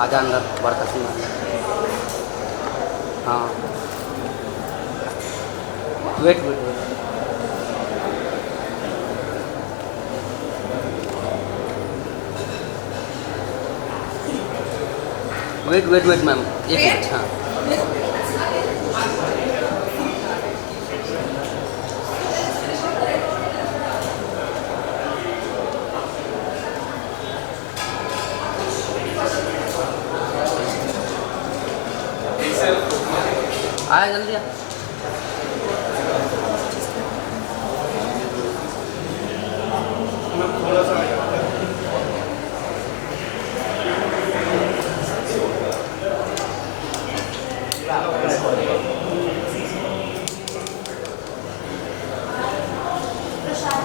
आजा अंदर बड़का सिंह हाँ wait wait wait wait wait ma'am एक मिनट हाँ आया जल्दी आ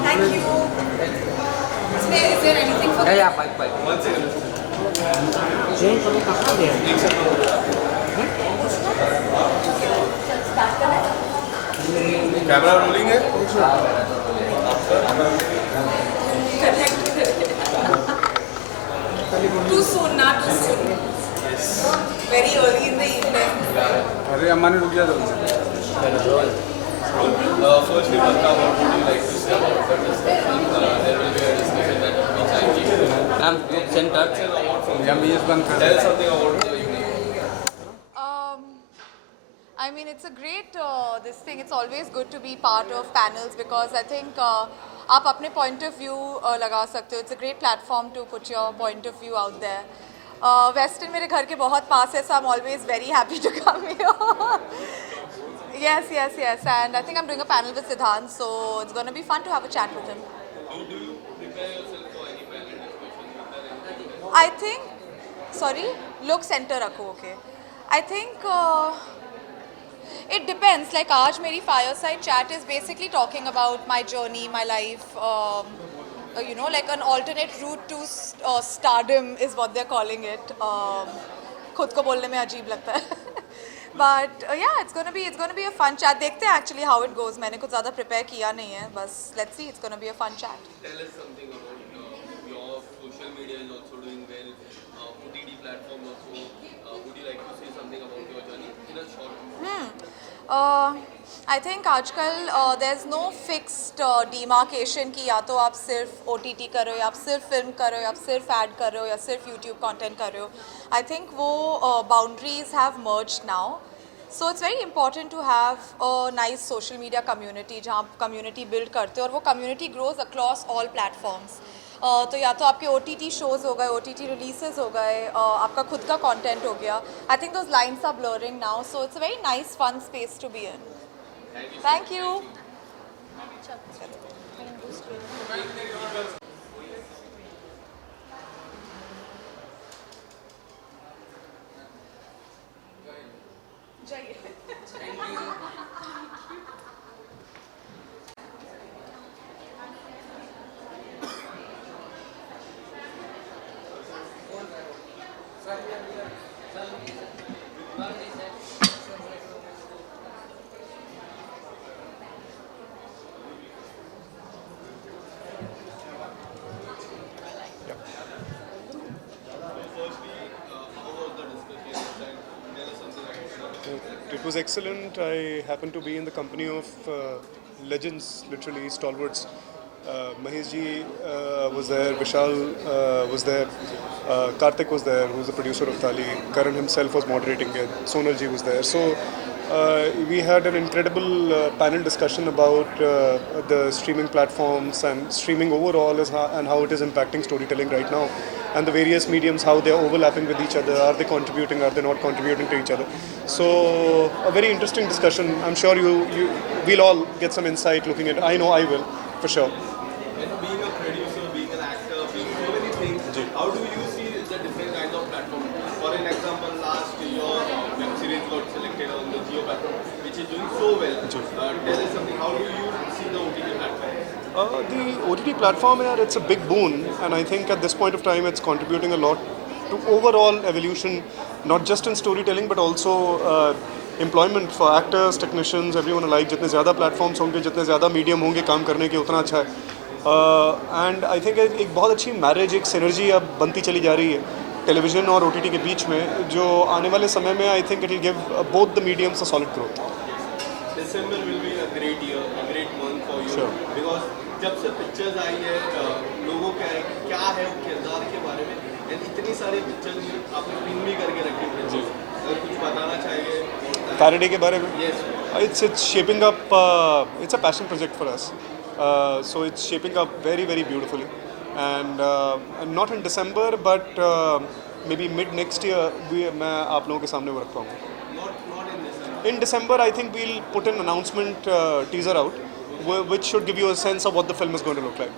Thank you. Is there anything for या बाइक बाइक चेंज करो कहाँ दे कैमरा रोलिंग है too soon, not too soon. Very early in the evening. अरे अम्मा ने रुक जा Firstly, Malka, what would you like to say about the discussion? There will be a discussion that which I give. Ma'am centre Tell something about the evening. I mean, it's a great this thing. It's always good to be part of panels because I think आप अपने point of view लगा सकते हो. It's a great platform to put your point of view out there. Western मेरे घर के बहुत पास है, so I'm always very happy to come here. Yes. And I think I'm doing a panel with Siddhant, so it's going to be fun to have a chat with him. Do you prepare yourself for any panel discussion? I think, sorry, look center रखो, okay. I think it depends. Like आज मेरी fireside chat is basically talking about my journey, my life. You know, like an alternate route to stardom is what they're calling it. खुद को बोलने में अजीब लगता है. But yeah, it's gonna be a fun chat. देखते हैं actually how it goes. मैंने कुछ ज़्यादा prepare किया नहीं है. बस let's see. It's gonna be a fun chat. Tell us something about your social media is also doing well. OTT platform also. Would you like to say something about your journey in a short? I think आजकल there's no fixed demarcation कि या तो आप सिर्फ OTT कर रहे हो या आप सिर्फ फिल्म कर रहे हो या आप सिर्फ ऐड कर रहे हो या सिर्फ YouTube content कर रहे हो. I think वो boundaries have merged now. So it's very important to have a nice social media community जहाँ आप community build करते हो और वो community grows across all platforms. तो या तो आपके OTT shows हो गए, OTT releases हो गए, आपका खुद का content हो गया. I think those lines are blurring now, so it's a very nice, fun space to be in. Thank you. It was excellent. I happened to be in the company of legends, literally stalwarts. Mahesh ji was there, Vishal was there, Karthik was there, who was the producer of Tali. Karan himself was moderating it. Sonal ji was there. So we had an incredible panel discussion about the streaming platforms and streaming overall and how it is impacting storytelling right now, and the various mediums, how they are overlapping with each other. Are they contributing? Are they not contributing to each other? So a very interesting discussion. I'm sure we'll all get some insight looking at it. I know I will, for sure. And being a producer, being an actor, being so many things, how do you see the different kinds of platforms? For an example, last year, web series got selected on the Jio platform, which is doing so well. Tell us something. How do you see the OTT platform? The OTT platform here, it's a big boon, and I think at this point of time it's contributing a lot to overall evolution, not just in storytelling but also employment for actors, technicians, everyone alike. जितने ज़्यादा platforms होंगे, जितने ज़्यादा medium होंगे काम करने के, उतना अच्छा है. And I think एक बहुत अच्छी marriage, एक synergy अब बनती चली जा रही है. टेलीविज़न और OTT के बीच में, जो आने वाले समय में I think it will give both the mediums a solid growth. December will be a great year, a great month for you. Sure. Because जब से पिक्चर्स आई है, लोगों क्या है वो किरदार के बारे में, एंड इतनी सारी पिक्चर्स आपने पिन भी करके रखी है. अगर कुछ बताना चाहिए Faraday के बारे में. Yes. It's shaping up. It's a passion project for us. So it's shaping up very beautifully, and not in December, but maybe mid next year. मैं आप लोगों के सामने वो रख पाऊँगा. Not in this. In December, I think we'll put an announcement teaser out, which should give you a sense of what the film is going to look like.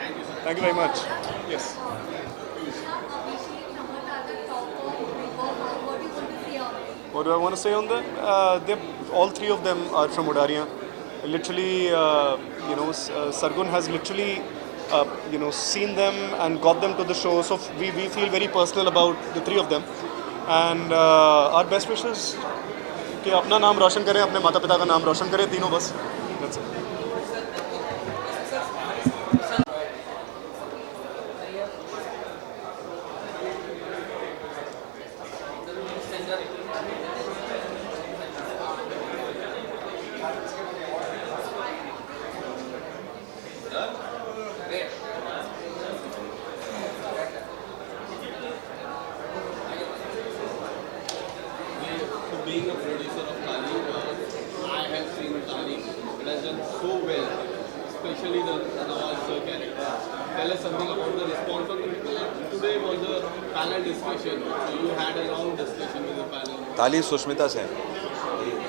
Thank you, sir. Thank you very much. Yes. What do I want to say on them? All three of them are from Udariya. Literally, Sargun has literally, seen them and got them to the show. So we feel very personal about the three of them. And our best wishes कि अपना नाम रोशन करें, अपने माता पिता का नाम रोशन करें, तीनों बस. That's it. Being a producer of Tali, I have seen Tali. It has done so well, especially the Nawaz sir character. Tell us something about the response of the people. Today was a panel discussion. So you had a long discussion with the panel. Tali Sushmita Sen.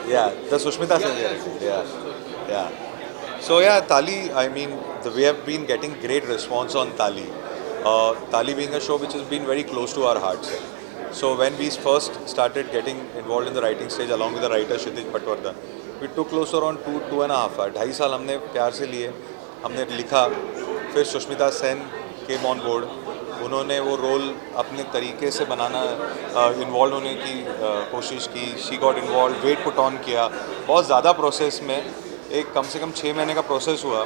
Yeah, the Sushmita Sen character. Yeah. So yeah, Tali, I mean, we have been getting great response on Tali. Tali being a show which has been very close to our hearts. So when we first started getting involved in the writing stage along with the writer Kshitij Patwardhan, we took close to around 2.5 hours. 2.5 साल हमने प्यार से लिए, हमने लिखा, फिर Sushmita Sen came on board. उन्होंने वो रोल अपने तरीके से बनाना, इन्वॉल्व होने की कोशिश की. She got involve, weight put on किया. बहुत ज़्यादा प्रोसेस में, एक कम से कम 6 महीने का प्रोसेस हुआ,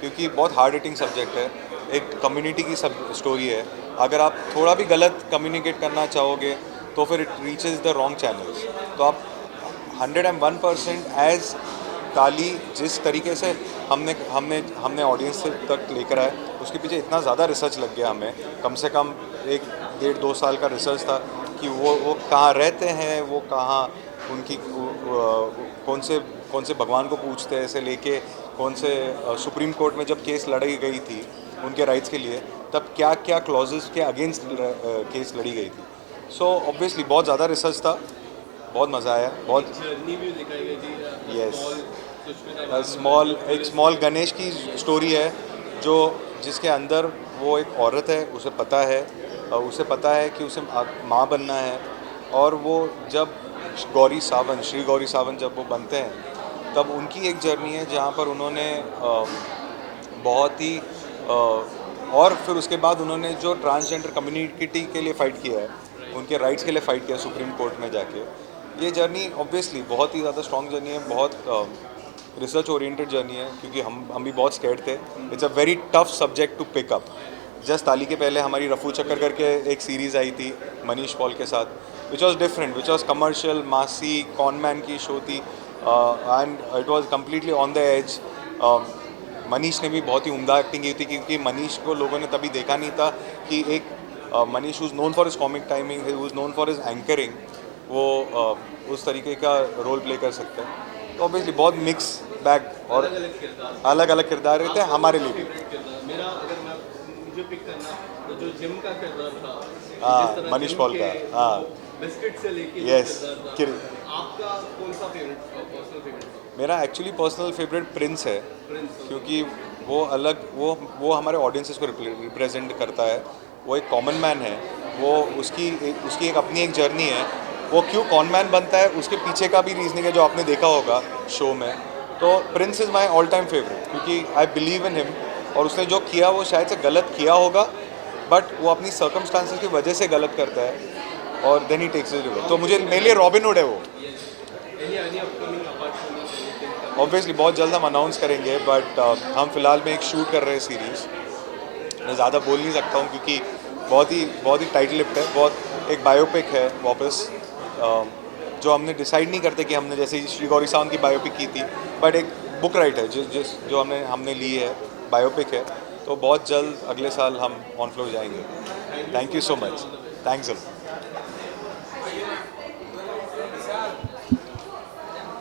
क्योंकि बहुत हार्ड हिटिंग सब्जेक्ट है. एक कम्युनिटी की सब स्टोरी है. अगर आप थोड़ा भी गलत कम्युनिकेट करना चाहोगे तो फिर it reaches the wrong channels. तो आप 101% एज ताली जिस तरीके से हमने ऑडियंस तक लेकर आए, उसके पीछे इतना ज़्यादा रिसर्च लग गया हमें. कम से कम 1.5-2 साल का रिसर्च था कि वो कहाँ रहते हैं, वो कहाँ, उनकी कौन से भगवान को पूछते हैं, ऐसे लेके कौन से सुप्रीम कोर्ट में जब केस लड़ी गई थी उनके राइट्स के लिए, तब क्या क्या क्लॉजेस के अगेंस्ट केस लड़ी गई थी. सो ऑब्वियसली बहुत ज़्यादा रिसर्च था, बहुत मज़ा आया. बहुत जर्नी भी दिखाई गई थी. यस, स्मॉल गणेश की स्टोरी है, जिसके अंदर वो एक औरत है, उसे पता है कि उसे माँ बनना है. और वो जब श्री गौरी सावंत जब वो बनते हैं, तब उनकी एक जर्नी है जहाँ पर उन्होंने बहुत ही और फिर उसके बाद उन्होंने जो ट्रांसजेंडर कम्युनिटी के लिए फ़ाइट किया है, उनके राइट्स के लिए फ़ाइट किया सुप्रीम कोर्ट में जाके. ये जर्नी ऑब्वियसली बहुत ही ज़्यादा स्ट्रॉन्ग जर्नी है, बहुत रिसर्च ओरिएंटेड जर्नी है, क्योंकि हम भी बहुत स्कैर्ड थे. It's a very tough subject to pick up. Just ताली के पहले हमारी रफू चक्कर करके एक सीरीज़ आई थी मनीष पॉल के साथ, which was different, which was commercial, massy, conman की शो थी, and it was completely on the edge. Manish ने भी बहुत ही उम्दा एक्टिंग की थी, क्योंकि मनीष को लोगों ने तभी देखा नहीं था कि एक Manish who is known for his comic timing, who is known for his anchoring, वो उस तरीके का रोल प्ले कर सकते हैं. तो ऑब्वियसली बहुत मिक्स बैग और अलग अलग किरदार रहते हैं हमारे लिए भी. मेरा अगर मुझे पिक करना तो जो जिम का किरदार था, हाँ, मनीष पॉल का, हाँ, बिस्किट से लेके यस. आपका कौन सा पर्सनल फेवरेट? मेरा एक्चुअली पर्सनल फेवरेट प्रिंस है, क्योंकि वो हमारे ऑडियंसेस को रिप्रेजेंट करता है. वो एक कॉमन मैन है, वो उसकी एक अपनी एक जर्नी है. वो क्यों कॉमन बनता है, उसके पीछे का भी रीजनिंग है जो आपने देखा होगा शो में. तो Prince is my all time favourite, क्योंकि आई बिलीव इन हिम. और उसने जो किया वो शायद से गलत किया होगा, बट वो अपनी सर्कमस्टांसेस की वजह से गलत करता है, और देन ही टेक्स इट अवे. तो मेरे लिए रॉबिन हुड है वो. ऑब्वियसली बहुत जल्द हम अनाउंस करेंगे, बट हम फिलहाल में एक शूट कर रहे हैं सीरीज़. मैं ज़्यादा बोल नहीं सकता हूँ, क्योंकि बहुत ही टाइट लिप्ड है, बहुत एक बायोपिक है वापस, जो हमने डिसाइड नहीं करते कि हमने जैसे श्री गौरी सावंत की बायोपिक की थी, बट एक बुक राइट है जो हमने ली है, बायोपिक है, तो बहुत जल्द अगले साल हम ऑन फ्लोर जाएंगे। Thank you so much, thanks a lot.